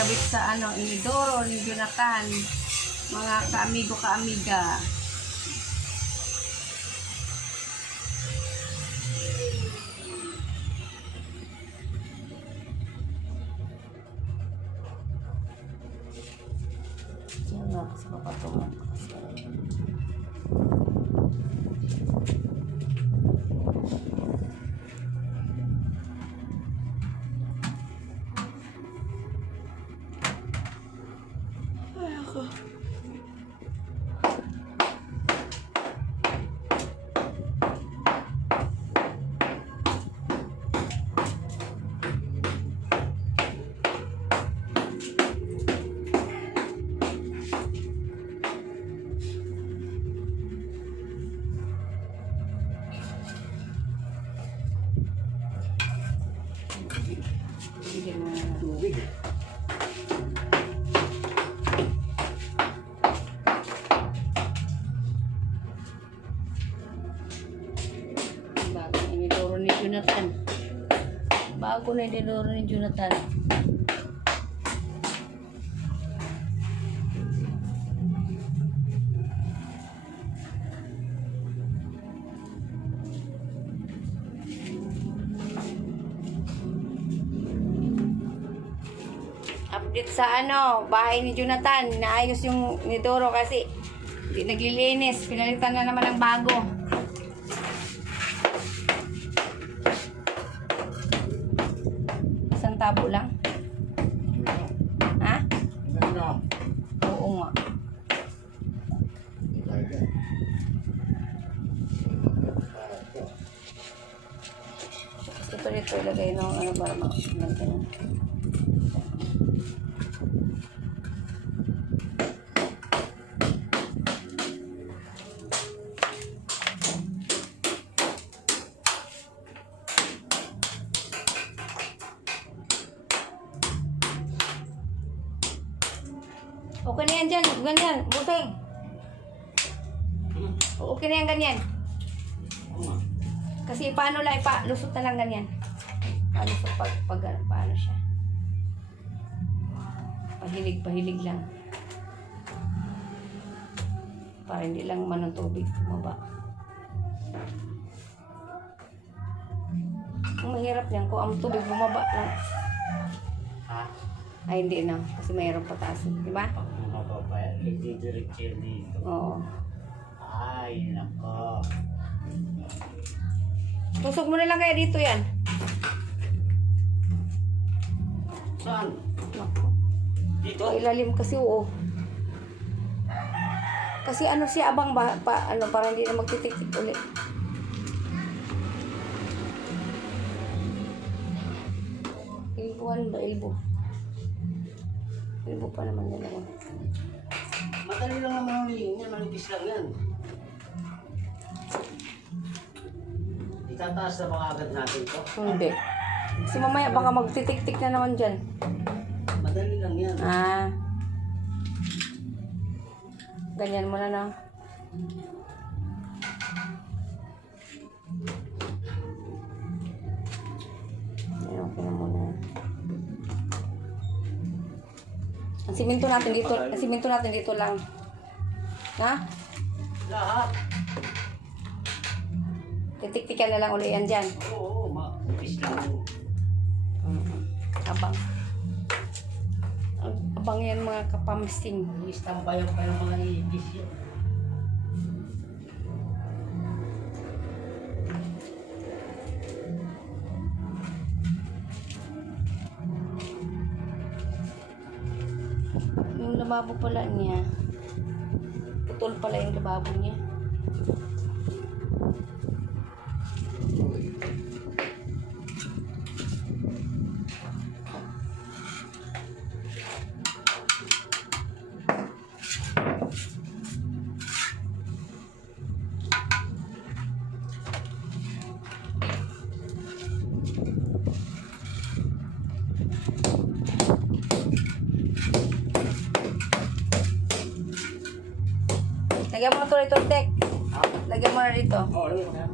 ikabit sa ano, inidoro ni Jonathan. Mga kaamigo kaamiga. Yan nga, sa kapatungan Tubig. Bago na inidoro ni Jonathan. Bago na inidoro ni Jonathan. Update sa ano, bahay ni Jonathan. Naayos yung nidoro kasi hindi naglilinis. Pinalitan na naman ng bago. Isang tabo lang? Ha? Ganda. Oo nga. Ito dito ilagay ng ano para mag-ganyan. Okay na yan dyan. Ganyan. Busing. Okay na yan ganyan. Kasi paano lang, ipa, lusot na lang ganyan. Palusot pag, pag, ano, paano siya. Pahilig, pahilig lang. Para hindi lang manong tubig bumaba. Ang mahirap niyan, kung ang tubig bumaba lang. Ha? Ay, hindi na. Kasi mahirap pataasin. Di ba? Pag mababa, hindi diretso yun dito. Oo. Ay, nako. Tusok mo na lang kaya dito yan. Saan? Dito? Ilalim kasi oo. Kasi ano siya abang ba, pa, ano, para hindi na magtitik-tik ulit. Ilbuhan ba? Ilbo. Ilbo pa naman nila. oh. Madali lang naman ang linya, manipis lang yan. Itataas na mga agad natin to. Hindi. Kasi mamaya baka magtitik-tik na naman dyan. Madali lang yan. Ah. Ganyan mo na na. Ayan, okay na muna. Ang simento natin dito, ang simento natin dito lang. Ha? Lahat. Titik-tikan na lang ulit yan dyan. Oo, Abang. Ang- Abang yan mga kapamsing. Istambayan pa yung mga ipis yan. Yung lababo pala niya, putol pala yung lababo niya. Lagyan mo na ito rito, Tek. Lagyan mo na dito. Oo, lagyan mo na.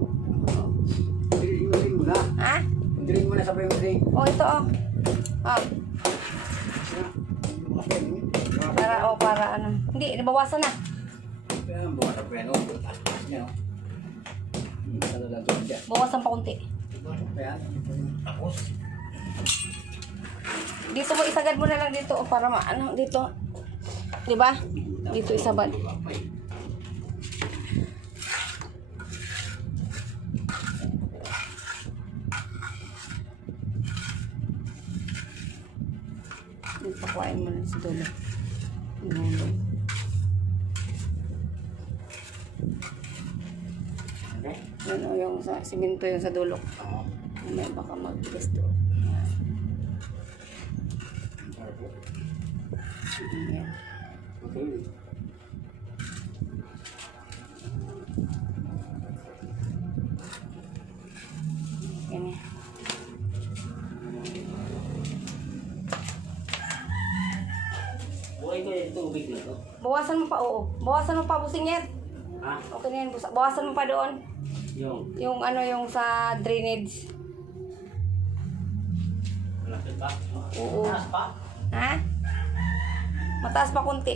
Dirin mo na. Ha? Dirin mo na sa pwede. Oh, ito oh. Oh. Para, o para ano. Hindi, nabawasan na. Oh. Bawasan pa kunti. Kaya, tapos. Dito mo isagad mo na lang dito o para ma ano dito. 'Di ba? Dito isabad. Mo lang sa dulo. Okay? Yan o yung sa simento yung sa dulo. May baka magbigas doon. Yan. Okay. Tubig na to. Bawasan mo pa, oo. Bawasan mo pa, busing yan. Ha? Okay na yan, busa- bawasan mo pa doon. Yung, Yung ano, yung sa drainage. malapit pa. Oo. Taas pa. Ha? Mataas pa kunti.